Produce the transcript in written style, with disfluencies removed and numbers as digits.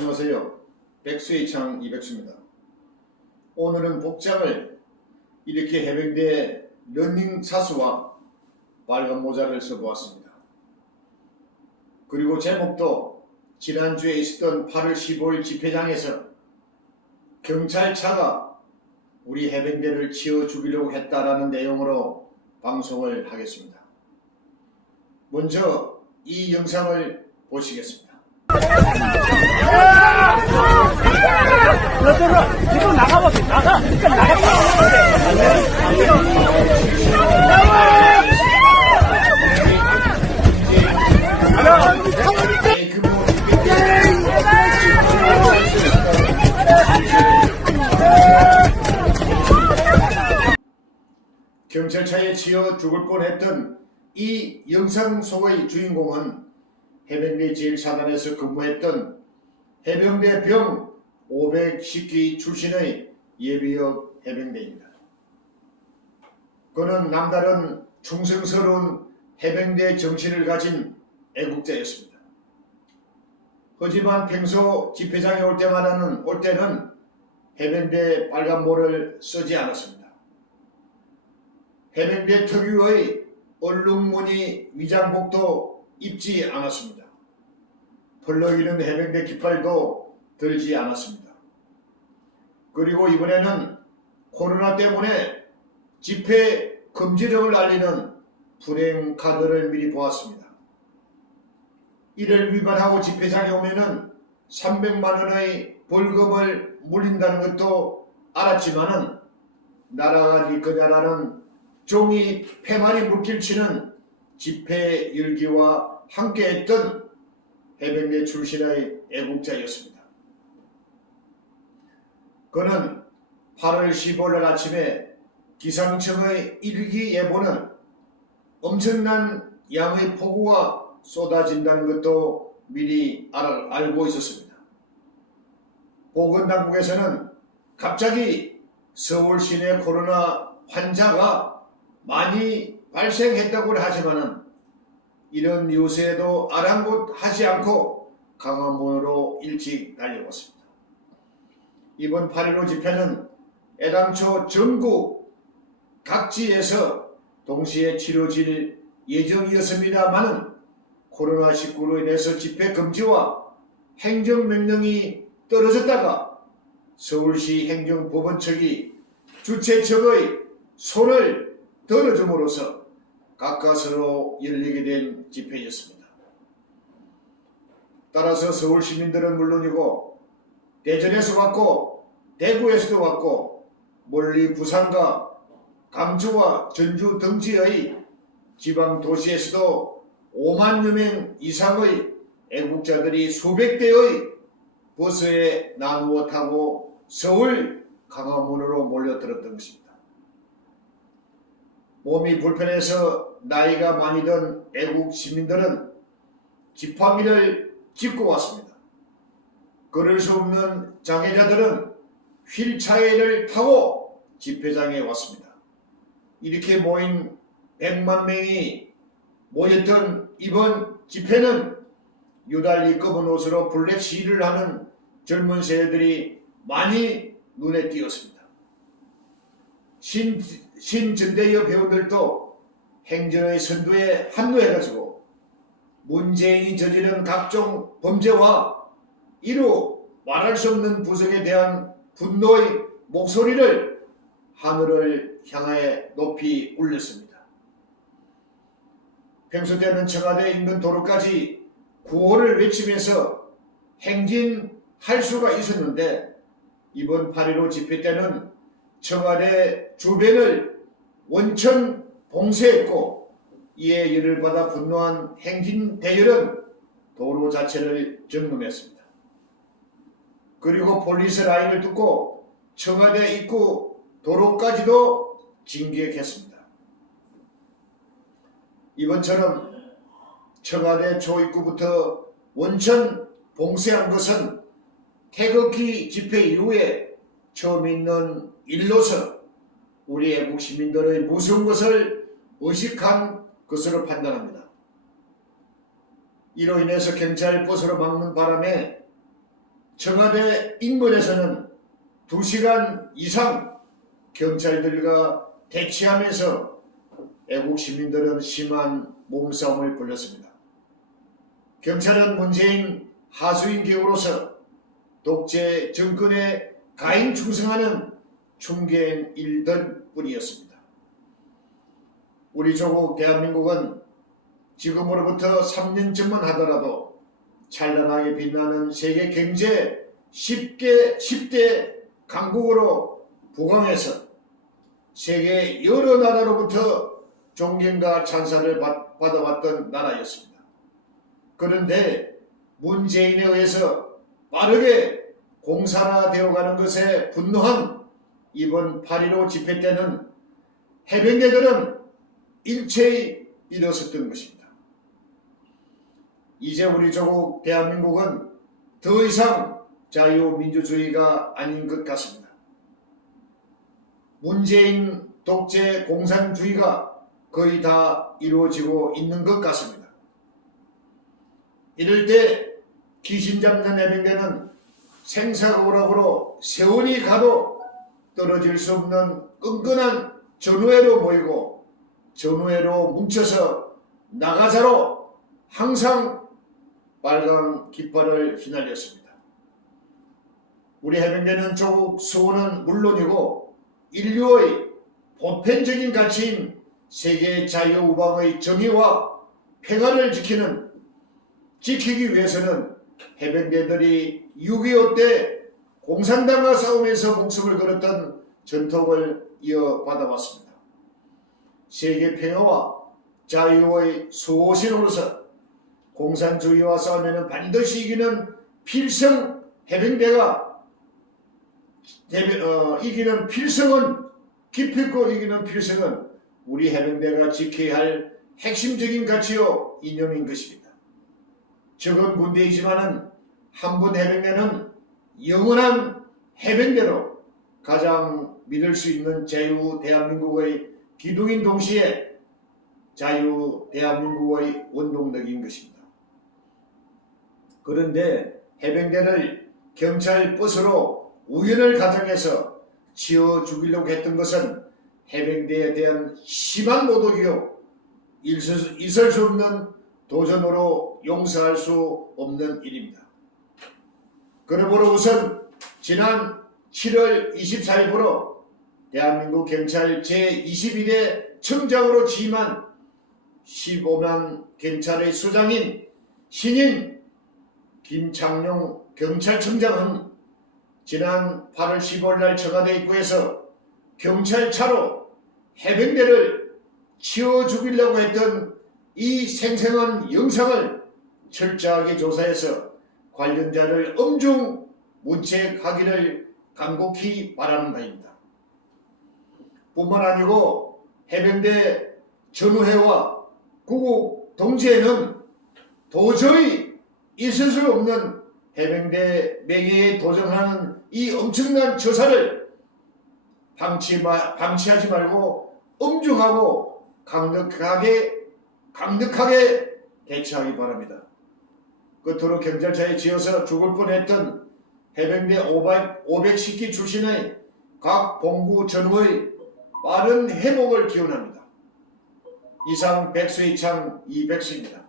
안녕하세요. 백수의창 이백수입니다. 오늘은 복장을 이렇게 해병대 러닝차수와 빨간 모자를 써보았습니다. 그리고 제목도 지난주에 있었던 8월 15일 집회장에서 경찰차가 우리 해병대를 치워 죽이려고 했다라는 내용으로 방송을 하겠습니다. 먼저 이 영상을 보시겠습니다. 지금 나가보세요. 나가. 경찰차에 치여 죽을 뻔했던 이 영상 속의 주인공은 해병대 제1사단에서 근무했던 해병대 병 510기 출신의 예비역 해병대입니다. 그는 남다른 충성스러운 해병대 정신을 가진 애국자였습니다. 하지만 평소 집회장에 올 때는 해병대 빨간모를 쓰지 않았습니다. 해병대 특유의 얼룩무늬 위장복도 입지 않았습니다. 펄럭이는 해병대 깃발도 들지 않았습니다. 그리고 이번에는 코로나 때문에 집회 금지령을 알리는 불행카드를 미리 보았습니다. 이를 위반하고 집회장에 오면은 300만 원의 벌금을 물린다는 것도 알았지만은 나라가 네 거냐라는 종이 패만이 물길치는 집회 열기와 함께했던 해병대 출신의 애국자였습니다. 그는 8월 15일 아침에 기상청의 일기예보는 엄청난 양의 폭우가 쏟아진다는 것도 미리 알고 있었습니다. 보건당국에서는 갑자기 서울 시내 코로나 환자가 많이 발생했다고 하지만은 이런 뉴스에도 아랑곳하지 않고 강화문으로 일찍 달려왔습니다. 이번 8.15 집회는 애당초 전국 각지에서 동시에 치러질 예정이었습니다만은 코로나19로 인해서 집회 금지와 행정명령이 떨어졌다가 서울시 행정법원 측이 주최 측의 손을 들어줌으로써 가까스로 열리게 된 집회였습니다. 따라서 서울 시민들은 물론이고 대전에서 왔고 대구에서도 왔고 멀리 부산과 강주와 전주 등지의 지방 도시에서도 5만여 명 이상의 애국자들이 수백 대의 버스에 나누어 타고 서울 강화문으로 몰려들었던 것입니다. 몸이 불편해서 나이가 많이 든 애국 시민들은 지팡이를 짚고 왔습니다. 걸을 수 없는 장애자들은 휠체어를 타고 집회장에 왔습니다. 이렇게 모인 100만 명이 모였던 이번 집회는 유달리 검은 옷으로 블랙 시위를 하는 젊은 세대들이 많이 눈에 띄었습니다. 신전대여 배우들도 행정의 선두에 합류해가지고 문재인이 저지른 각종 범죄와 이루 말할 수 없는 부정에 대한 분노의 목소리를 하늘을 향해 높이 울렸습니다. 평소 때는 청와대 인근 도로까지 구호를 외치면서 행진할 수가 있었는데 이번 8.15 집회 때는 청와대 주변을 원천 봉쇄했고 이에 열을 받아 분노한 행진 대열은 도로 자체를 점검했습니다. 그리고 폴리스 라인을 뚫고 청와대 입구 도로까지도 진격했습니다. 이번처럼 청와대 초입구부터 원천 봉쇄한 것은 태극기 집회 이후에 처음 있는 일로서 우리 애국 시민들의 무서운 것을 의식한 것으로 판단합니다. 이로 인해서 경찰 버스로 막는 바람에 청와대 인근에서는 2시간 이상 경찰들과 대치하면서 애국 시민들은 심한 몸싸움을 벌였습니다. 경찰은 문재인 하수인 격으로서 독재 정권에 가인 충성하는 충개인 일들 뿐이었습니다. 우리 조국 대한민국은 지금으로부터 3년 전만 하더라도 찬란하게 빛나는 세계 경제 10대 강국으로 부강해서 세계 여러 나라로부터 존경과 찬사를 받아왔던 나라였습니다. 그런데 문재인에 의해서 빠르게 공산화되어가는 것에 분노한 이번 8.15 집회 때는 해병대들은 일체의 일어섰던 것입니다. 이제 우리 조국 대한민국은 더 이상 자유민주주의가 아닌 것 같습니다. 문재인 독재 공산주의가 거의 다 이루어지고 있는 것 같습니다. 이럴 때 귀신 잡는 해병대는 생사고락으로 세월이 가도 떨어질 수 없는 끈끈한 전우회로 모이고 전우회로 뭉쳐서 나가사로 항상 빨간 깃발을 휘날렸습니다. 우리 해병대는 조국 수호는 물론이고 인류의 보편적인 가치인 세계 자유우방의 정의와 평화를 지키기 위해서는 해병대들이 6.25 때 공산당과 싸우면서 목숨을 걸었던 전통을 이어받아왔습니다. 세계 평화와 자유의 수호신으로서 공산주의와 싸우면 반드시 이기는 필성 해병대가 이기는 필성은 기필코 이기는 필성은 우리 해병대가 지켜야 할 핵심적인 가치요 이념인 것입니다. 적은 군대이지만은 한 분 해병대는 영원한 해병대로 가장 믿을 수 있는 자유 대한민국의 기둥인 동시에 자유 대한민국의 원동력인 것입니다. 그런데 해병대를 경찰 버스로 우연을 가장해서 치워 죽이려고 했던 것은 해병대에 대한 심한 모독이요 있을 수 없는 도전으로 용서할 수 없는 일입니다. 그러므로 우선 지난 7월 24일부로 대한민국 경찰 제21대 청장으로 취임한 15만 경찰의 수장인 신인 김창룡 경찰청장은 지난 8월 15일 날 청와대 입구에서 경찰차로 해병대를 치워 죽이려고 했던 이 생생한 영상을 철저하게 조사해서 관련자를 엄중 문책하기를 간곡히 바라는 바입니다. 뿐만 아니고 해병대 전우회와 구국 동지회는 도저히 있을 수 없는 해병대 명예에 도전하는 이 엄청난 처사를 방치하지 말고 엄중하고 강력하게 대처하기 바랍니다. 끝으로 경찰차에 지어서 죽을 뻔했던 해병대 510기 출신의 각 본부 전우의 빠른 회복을 기원합니다. 이상 백수의창 이백수입니다.